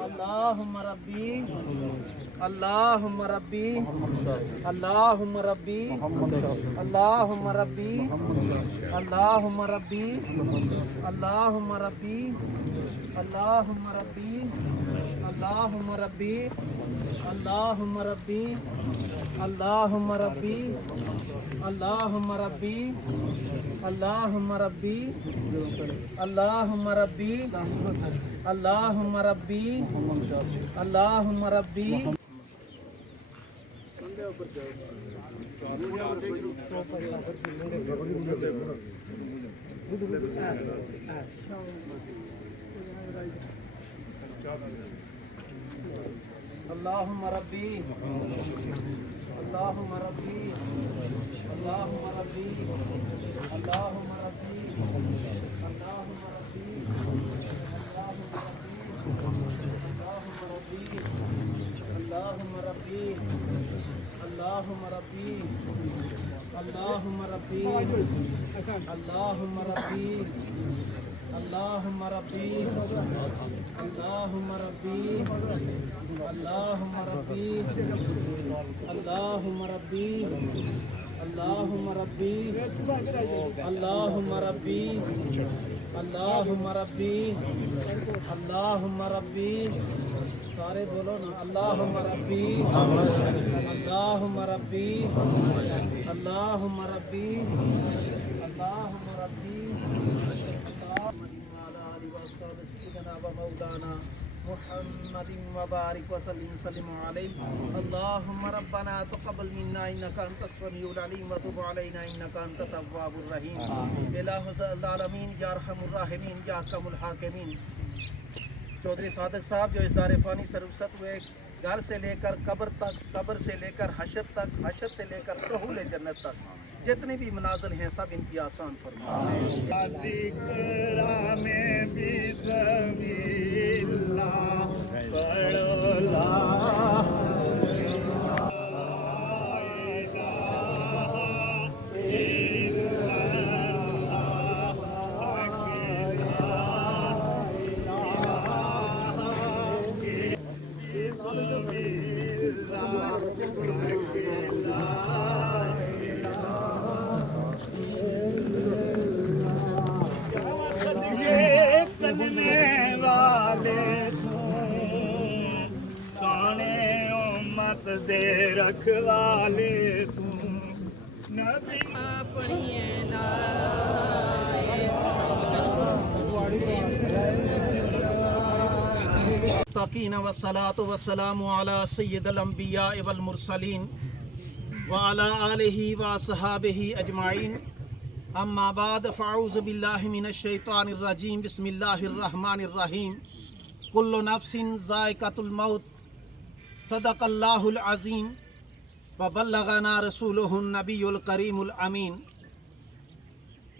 Allahumma Rabbi, Allahumma Rabbi, Allahumma Rabbi, Allahumma Rabbi, Allahumma Rabbi, Allahumma Rabbi, Allahumma Rabbi, Allahumma Rabbi, Allahumma Rabbi, Allahumma Rabbi, Allahumma Rabbi, Allahumma Rabbi, Allahumma Rabbi, Allahumma Rabbi, Allahumma Rabbi. Allahumma Rabbi, Allahumma Rabbi, Allahumma Rabbi, Allahumma Rabbi, Allahumma Rabbi, Allahumma Rabbi, Allahumma Rabbi, Allahumma Rabbi, Allahumma Rabbi, Allahumma Rabbi, Allahumma Rabbi, Allahumma Rabbi, Allahumma Rabbi, Allahumma Rabbi, Allahumma Rabbi, Allahumma Rabbi, Allahumma Rabbi. سارے بولو نا اللہم ربی اللہم ربی اللہم ربی اللہم ربی سیدنا و مولانا محمد وبارک وسلم سلم علیہ اللہم ربنا تقبل منا انکا انت السمیع العلیم وتب علینا انکا انت التواب الرحیم الہ العالمین یا ارحم الراحمین یا احکم الحاکمین. چودھری صادق صاحب جو اس دار فانی سے رخصت ہوئے گھر سے لے کر قبر تک، قبر سے لے کر حشر تک، حشر سے لے کر دخول جنت تک جتنی بھی منازل ہیں سب ان کی آسان دے رکھوالے تم نبی پڑھیے لا تقین والصلاة والسلام علی سید الانبیاء والمرسلین وعلی آلہ واصحابہ اجمعین اما بعد فاعوذ باللہ من الشیطان الرجیم بسم اللہ الرحمن الرحیم کل نفس ذائقۃ الموت صدق اللہ العظیم وبلغنا رسولہ النبی الکریم الامین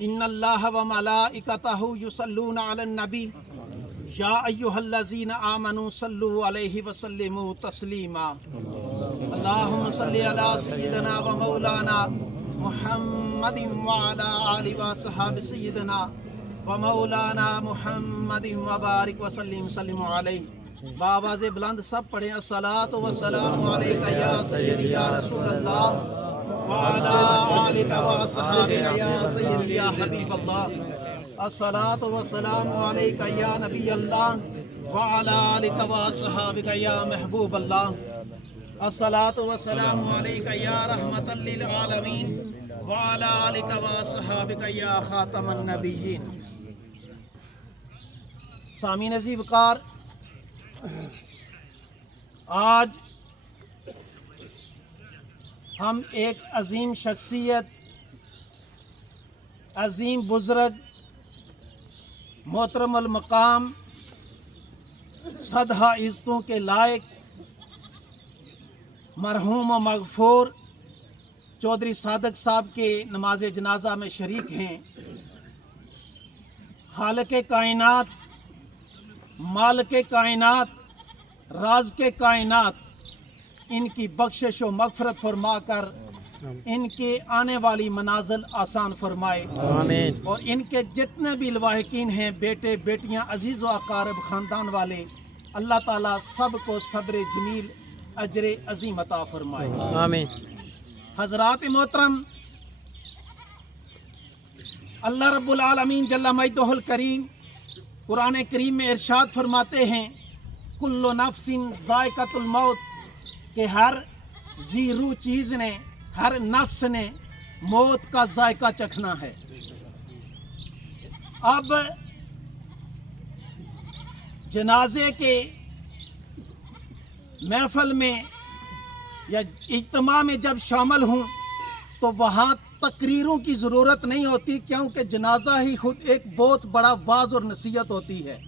ان اللہ وملائکتہ یصلون علی النبی یا ایہا الذین آمنوا صلوا علیہ وسلموا تسلیما اللہم صلی علی سیدنا و مولانا محمد وعلی آلہ وصحابہ سیدنا و مولانا محمد وبارک وسلم سلم علیہ. بآواز بلند سب پڑھیں الصلاۃ والسلام علیک یا سیدی یا رسول اللہ وعلی آلک واصحابک یا سیدی یا حبیب اللہ. الصلاۃ والسلام علیک یا نبی اللہ وعلی آلک واصحابک یا محبوب اللہ. الصلاۃ والسلام علیک یا رحمۃ للعالمین وعلی آلک واصحابک یا خاتم النبیین. سامعین عزیز وقار، آج ہم ایک عظیم شخصیت، عظیم بزرگ، محترم المقام، صدہا عزتوں کے لائق مرحوم و مغفور چودھری صادق صاحب کے نماز جنازہ میں شریک ہیں۔ خالق کائنات، مالک کائنات، راز کے کائنات ان کی بخشش و مغفرت فرما کر ان کے آنے والی منازل آسان فرمائے، آمین۔ اور ان کے جتنے بھی لواحقین ہیں، بیٹے بیٹیاں، عزیز و اقارب، خاندان والے، اللہ تعالیٰ سب کو صبر جمیل، اجر عظیم عطا فرمائے، آمین۔ حضرات محترم، اللہ رب العالمین جل مجدہ الکریم قرآن کریم میں ارشاد فرماتے ہیں، کل نفس ذائقۃ الموت، کہ ہر ذی روح چیز نے، ہر نفس نے موت کا ذائقہ چکھنا ہے۔ اب جنازے کے محفل میں یا اجتماع میں جب شامل ہوں تو وہاں تقریروں کی ضرورت نہیں ہوتی، کیونکہ جنازہ ہی خود ایک بہت بڑا واعظ اور نصیحت ہوتی ہے،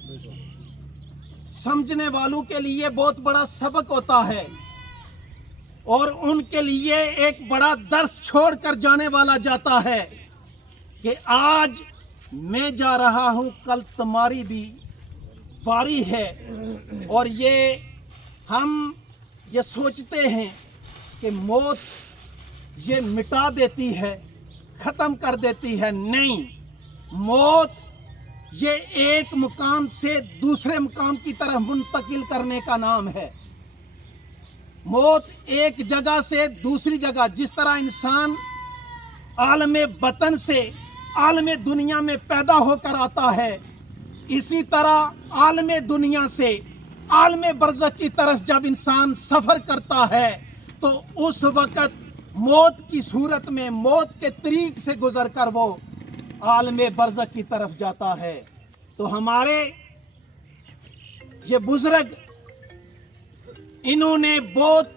سمجھنے والوں کے لیے بہت بڑا سبق ہوتا ہے، اور ان کے لیے ایک بڑا درس چھوڑ کر جانے والا جاتا ہے کہ آج میں جا رہا ہوں، کل تمہاری بھی باری ہے۔ اور ہم یہ سوچتے ہیں کہ موت یہ مٹا دیتی ہے، ختم کر دیتی ہے، نہیں، موت یہ ایک مقام سے دوسرے مقام کی طرف منتقل کرنے کا نام ہے۔ موت ایک جگہ سے دوسری جگہ، جس طرح انسان عالم بطن سے عالم دنیا میں پیدا ہو کر آتا ہے، اسی طرح عالم دنیا سے عالم برزخ کی طرف جب انسان سفر کرتا ہے تو اس وقت موت کی صورت میں، موت کے طریق سے گزر کر وہ عالم برزخ کی طرف جاتا ہے۔ تو ہمارے یہ بزرگ، انہوں نے بہت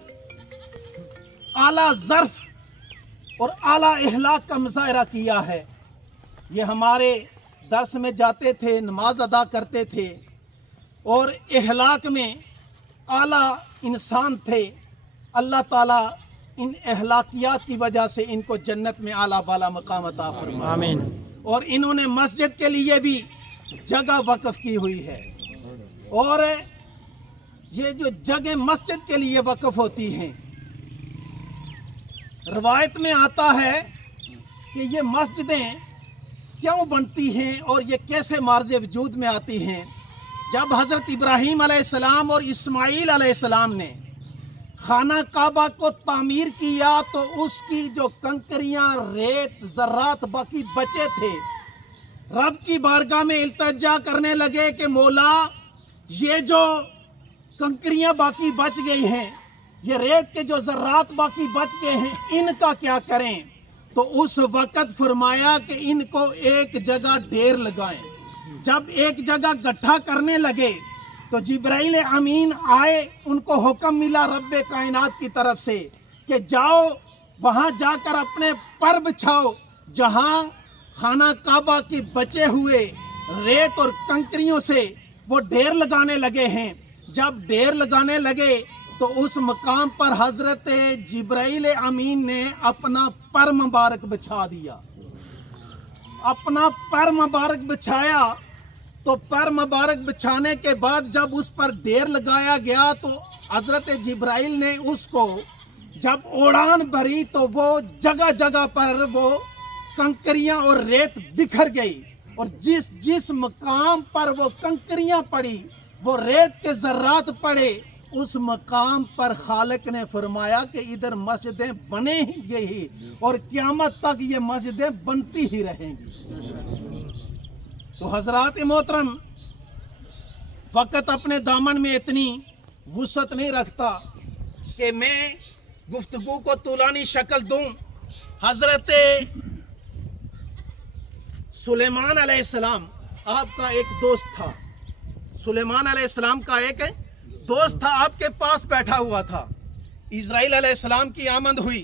اعلیٰ ظرف اور اعلیٰ اخلاق کا مظاہرہ کیا ہے۔ یہ ہمارے درس میں جاتے تھے، نماز ادا کرتے تھے، اور اخلاق میں اعلیٰ انسان تھے۔ اللہ تعالیٰ ان اخلاقیات کی وجہ سے ان کو جنت میں اعلیٰ بالا مقام عطا فرمائے، آمین۔ اور انہوں نے مسجد کے لیے بھی جگہ وقف کی ہوئی ہے، اور یہ جو جگہ مسجد کے لیے وقف ہوتی ہیں، روایت میں آتا ہے کہ یہ مسجدیں کیوں بنتی ہیں اور یہ کیسے معرض وجود میں آتی ہیں۔ جب حضرت ابراہیم علیہ السلام اور اسماعیل علیہ السلام نے خانہ کعبہ کو تعمیر کیا تو اس کی جو کنکریاں، ریت، ذرات باقی بچے تھے، رب کی بارگاہ میں التجا کرنے لگے کہ مولا، یہ جو کنکریاں باقی بچ گئی ہیں، یہ ریت کے جو ذرات باقی بچ گئے ہیں، ان کا کیا کریں؟ تو اس وقت فرمایا کہ ان کو ایک جگہ ڈھیر لگائیں۔ جب ایک جگہ گٹھا کرنے لگے تو جبرائیل امین آئے، ان کو حکم ملا رب کائنات کی طرف سے کہ جاؤ وہاں جا کر اپنے پر بچھاؤ جہاں خانہ کعبہ کی بچے ہوئے ریت اور کنکریوں سے وہ ڈھیر لگانے لگے ہیں۔ جب ڈھیر لگانے لگے تو اس مقام پر حضرت جبرائیل امین نے اپنا پر مبارک بچھا دیا۔ اپنا پر مبارک بچھایا تو پر مبارک بچھانے کے بعد جب اس پر ڈھیر لگایا گیا تو حضرت جبرائیل نے اس کو جب اڑان بھری تو وہ جگہ جگہ پر وہ کنکریاں اور ریت بکھر گئی، اور جس مقام پر وہ کنکریاں پڑی، وہ ریت کے ذرات پڑے، اس مقام پر خالق نے فرمایا کہ ادھر مسجدیں بنے گی اور قیامت تک یہ مسجدیں بنتی ہی رہیں گی۔ تو حضرات محترم، وقت اپنے دامن میں اتنی وسعت نہیں رکھتا کہ میں گفتگو کو طولانی شکل دوں۔ حضرت سلیمان علیہ السلام آپ کا ایک دوست تھا، سلیمان علیہ السلام کا ایک دوست تھا، آپ کے پاس بیٹھا ہوا تھا۔ اسرائیل علیہ السلام کی آمد ہوئی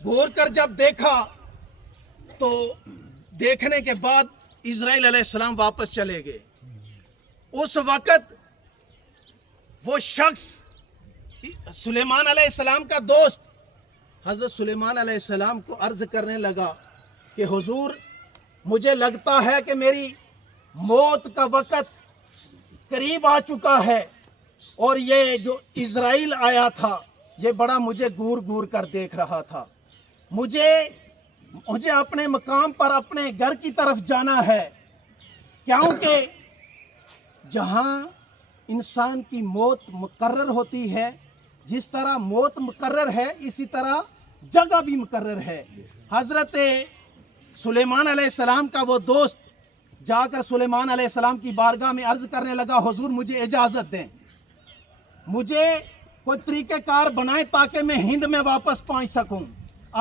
گھور کر جب دیکھا تو دیکھنے کے بعد اسرائیل علیہ السلام واپس چلے گئے. اس وقت وہ شخص سلیمان علیہ السلام کا دوست حضرت سلیمان علیہ السلام کو عرض کرنے لگا کہ حضور مجھے لگتا ہے کہ میری موت کا وقت قریب آ چکا ہے اور یہ جو اسرائیل آیا تھا یہ بڑا مجھے گور گور کر دیکھ رہا تھا. مجھے اپنے مقام پر اپنے گھر کی طرف جانا ہے کیونکہ جہاں انسان کی موت مقرر ہوتی ہے جس طرح موت مقرر ہے اسی طرح جگہ بھی مقرر ہے. حضرت سلیمان علیہ السلام کا وہ دوست جا کر سلیمان علیہ السلام کی بارگاہ میں عرض کرنے لگا حضور مجھے اجازت دیں مجھے کوئی طریقہ کار بنائیں تاکہ میں ہند میں واپس پہنچ سکوں.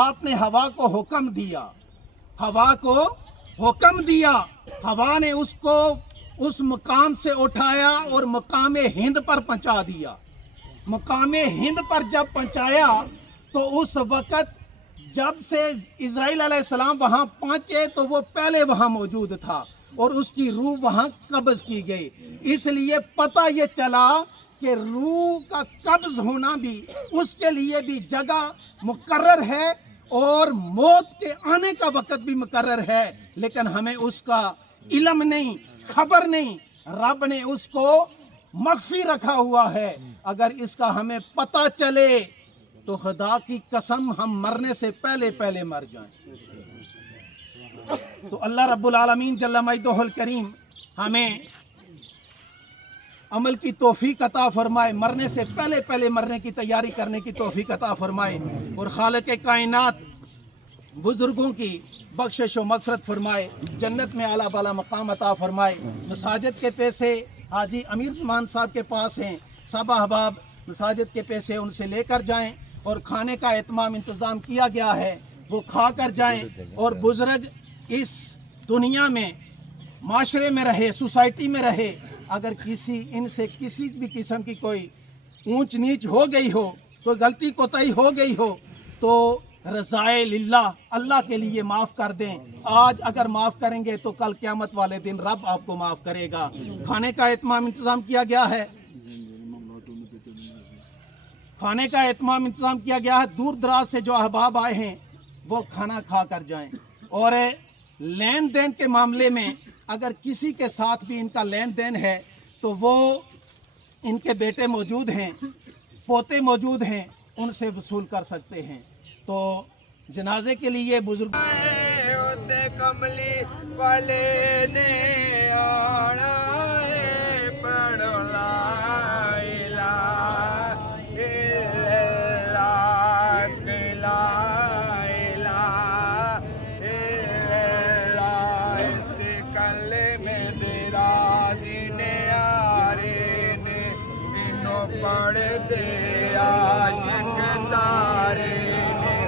آپ نے ہوا کو حکم دیا ہوا نے اس کو اس مقام سے اٹھایا اور مقام ہند پر پہنچا دیا. مقام ہند پر جب پہنچایا تو اس وقت جب سے اسرائیل علیہ السلام وہاں پہنچے تو وہ پہلے وہاں موجود تھا اور اس کی روح وہاں قبض کی گئی. اس لیے پتہ یہ چلا کہ روح کا قبض ہونا بھی اس کے لیے بھی جگہ مقرر ہے اور موت کے آنے کا وقت بھی مقرر ہے لیکن ہمیں اس کا علم نہیں خبر نہیں. رب نے اس کو مخفی رکھا ہوا ہے. اگر اس کا ہمیں پتہ چلے تو خدا کی قسم ہم مرنے سے پہلے مر جائیں. تو اللہ رب العالمین جل مجدہ الکریم ہمیں عمل کی توفیق عطا فرمائے, مرنے سے پہلے مرنے کی تیاری کرنے کی توفیق عطا فرمائے اور خالق کائنات بزرگوں کی بخشش و مغفرت فرمائے, جنت میں اعلیٰ بالا مقام عطا فرمائے. مساجد کے پیسے حاجی امیر زمان صاحب کے پاس ہیں, سب احباب مساجد کے پیسے ان سے لے کر جائیں اور کھانے کا اہتمام انتظام کیا گیا ہے وہ کھا کر جائیں. اور بزرگ اس دنیا میں معاشرے میں رہے سوسائٹی میں رہے, اگر ان سے کسی بھی قسم کی کوئی اونچ نیچ ہو گئی ہو کوئی غلطی کوتاہی ہو گئی ہو تو رضائے للہ اللہ کے لیے معاف کر دیں. آج اگر معاف کریں گے تو کل قیامت والے دن رب آپ کو معاف کرے گا. کھانے کا اہتمام انتظام کیا گیا ہے دور دراز سے جو احباب آئے ہیں وہ کھانا کھا کر جائیں. اور لین دین کے معاملے میں اگر کسی کے ساتھ بھی ان کا لین دین ہے تو وہ ان کے بیٹے موجود ہیں پوتے موجود ہیں ان سے وصول کر سکتے ہیں. تو جنازے کے لیے بزرگ کملی والے نے آنا ہے پڑھو لا الہ الا اللہ کلمے دراز نے آرے نے انہوں پڑھ دے عاشق تارے نے.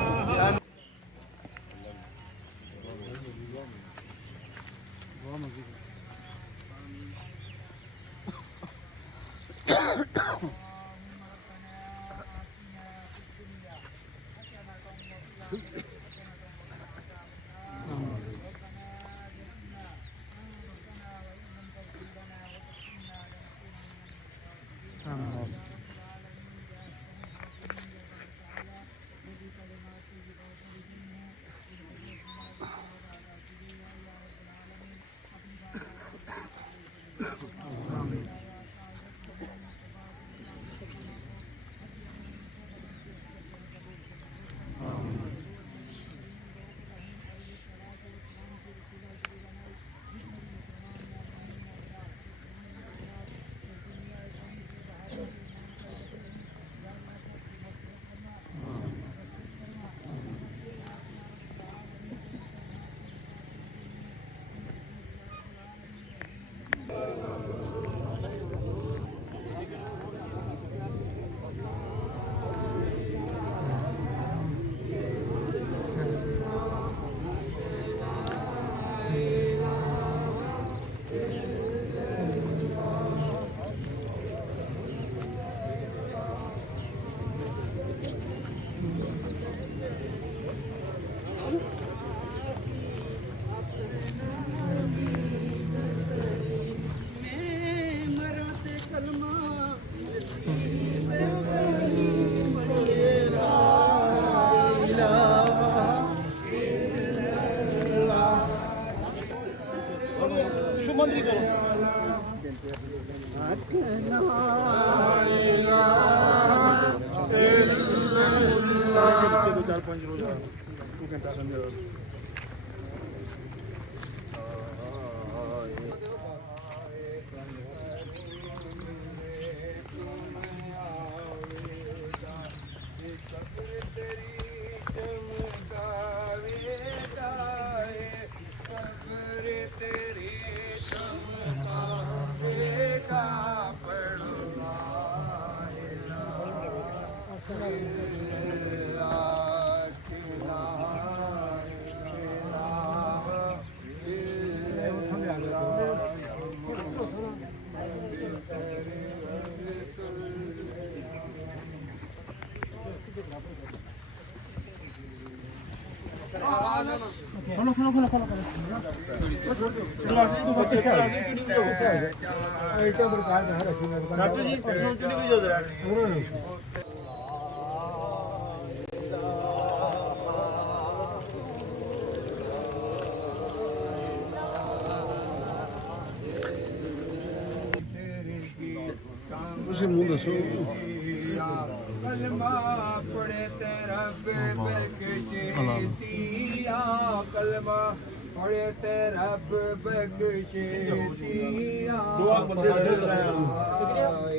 ਤੋਂ ਬੰਦ ਹੀ ਕਰੋ ਡਾਕਟਰ ਜੀ ਕਿਹੜੀ ਵੀਡੀਓ ਦੇ ਰਿਹਾ ਤੁਸੀਂ ਮੂੰਹ ਦੱਸੋ ਕਲਮਾ ਪੜੇ ਤੇ ਰੱਬ ਬਖਸ਼ੇਤੀਆ ਕਲਮਾ ਪੜੇ ਤੇ ਰੱਬ ਬਖਸ਼ੇਤੀਆ ਦੁਆ ਬੰਦੇ ਦੇ